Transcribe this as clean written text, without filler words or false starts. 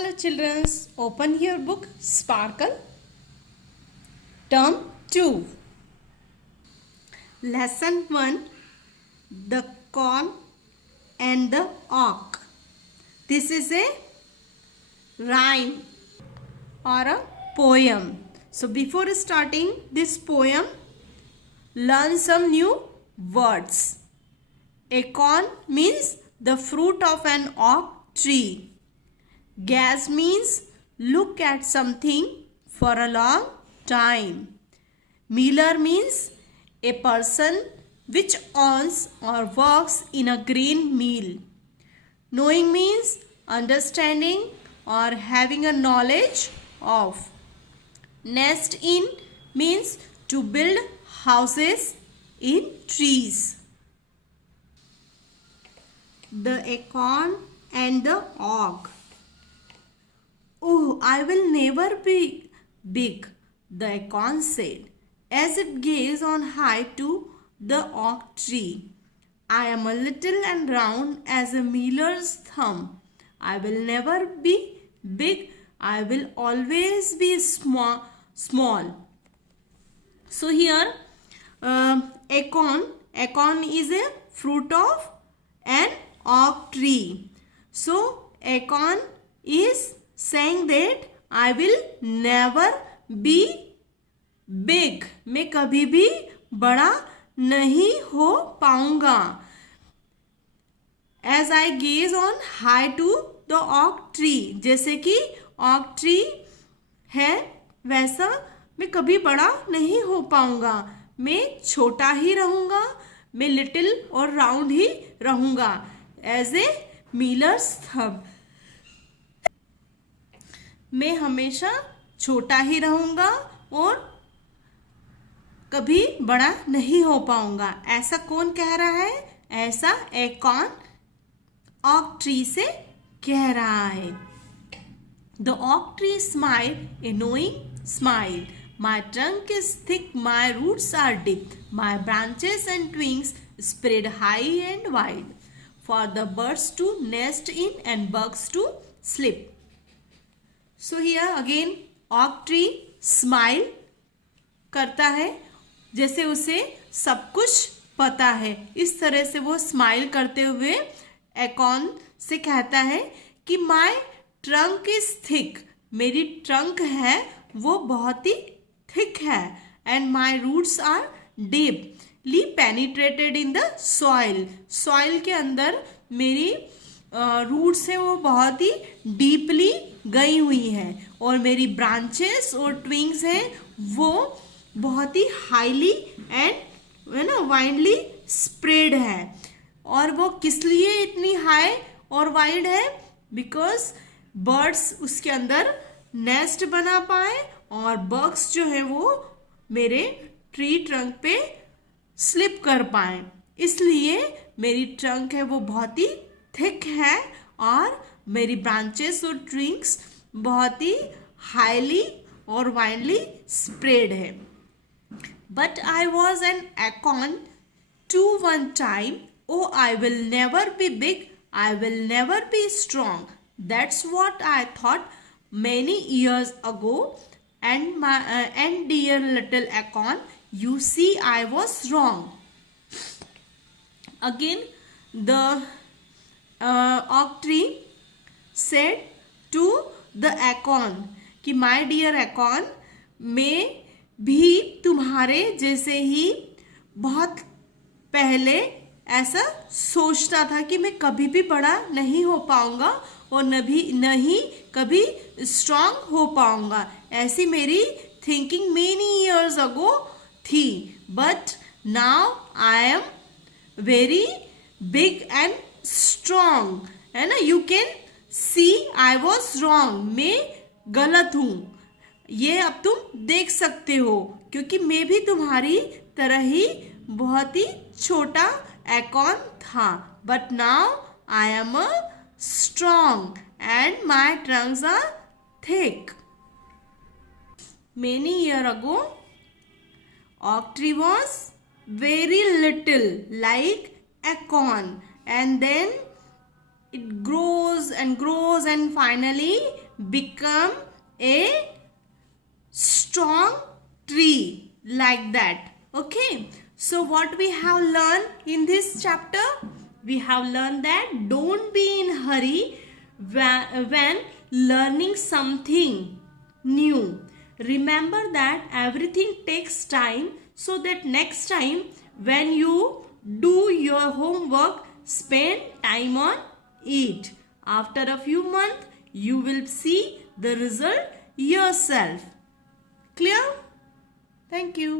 Hello children, open your book Sparkle. Term 2. Lesson 1. The corn and the auk. This is a rhyme or a poem. So before starting this poem, learn some new words. Acorn means the fruit of an oak tree. Gaze means look at something for a long time. Miller means a person which owns or works in a grain mill. Knowing means understanding or having a knowledge of. Nest in means to build houses in trees. The acorn and the auk. Oh, I will never be big, the acorn said, as it gazed on high to the oak tree. I am a little and round as a miller's thumb. I will never be big. I will always be small. So here, acorn is a fruit of an oak tree. So acorn is saying that I will never be big. मैं कभी भी बड़ा नहीं हो पाऊंगा. As I gaze on high to the oak tree. जैसे कि oak tree है वैसा मैं कभी बड़ा नहीं हो पाऊंगा. मैं छोटा ही रहूंगा. मैं लिटिल और राउंड ही रहूंगा. As a miller's thumb. मैं हमेशा छोटा ही रहूंगा और कभी बड़ा नहीं हो पाऊंगा. ऐसा कौन कह रहा है? ऐसा एकॉर्न ओक ट्री से कह रहा है. The oak tree smile a knowing smile. My trunk is thick, my roots are deep, my branches and twigs spread high and wide for the birds to nest in and bugs to sleep. So here again oak tree smile करता है जैसे उसे सब कुछ पता है. इस तरह से वो स्माइल करते हुए एकॉर्न से कहता है कि माई ट्रंक इज थिक. मेरी ट्रंक है वो बहुत ही थिक है. And my roots are deeply penetrated in the soil. Soil के अंदर मेरी रूट्स है वो बहुत ही डीपली गई हुई है. और मेरी ब्रांचेस और ट्विंग्स हैं वो बहुत ही हाईली एंड वाइडली स्प्रेड है. और वो किस लिए इतनी हाई और वाइड है? बिकॉज बर्ड्स उसके अंदर नेस्ट बना पाए और बग्स जो है वो मेरे ट्री ट्रंक पे स्लिप कर पाए. इसलिए मेरी ट्रंक है वो बहुत ही थिक है और मेरी ब्रांचेस और ट्विंग्स बहुत ही हाईली और वाइडली स्प्रेड है. But I was an acorn too one time. Oh I will never be big, I will never be strong. That's what I thought many years ago. And dear little acorn, you see I was wrong. Again the oak tree said to the acorn कि my dear acorn, मैं भी तुम्हारे जैसे ही बहुत पहले ऐसा सोचता था कि मैं कभी भी बड़ा नहीं हो पाऊंगा और नहीं कभी स्ट्रांग हो पाऊंगा. ऐसी मेरी थिंकिंग मेनी ईयर्स अगो थी. But now I am very big and strong है ना. You can see I was wrong. मैं गलत हूं ये अब तुम देख सकते हो क्योंकि मैं भी तुम्हारी तरह ही बहुत ही छोटा एकॉर्न था. But now I am a strong and my trunks are thick. Many year ago oak tree was very little like acorn. And then it grows and finally become a strong tree, like that. Okay, so what we have learned in this chapter? We have learned that don't be in hurry when learning something new. Remember that everything takes time, so that next time when you do your homework, spend time on it. After a few months, you will see the result yourself. Clear? Thank you.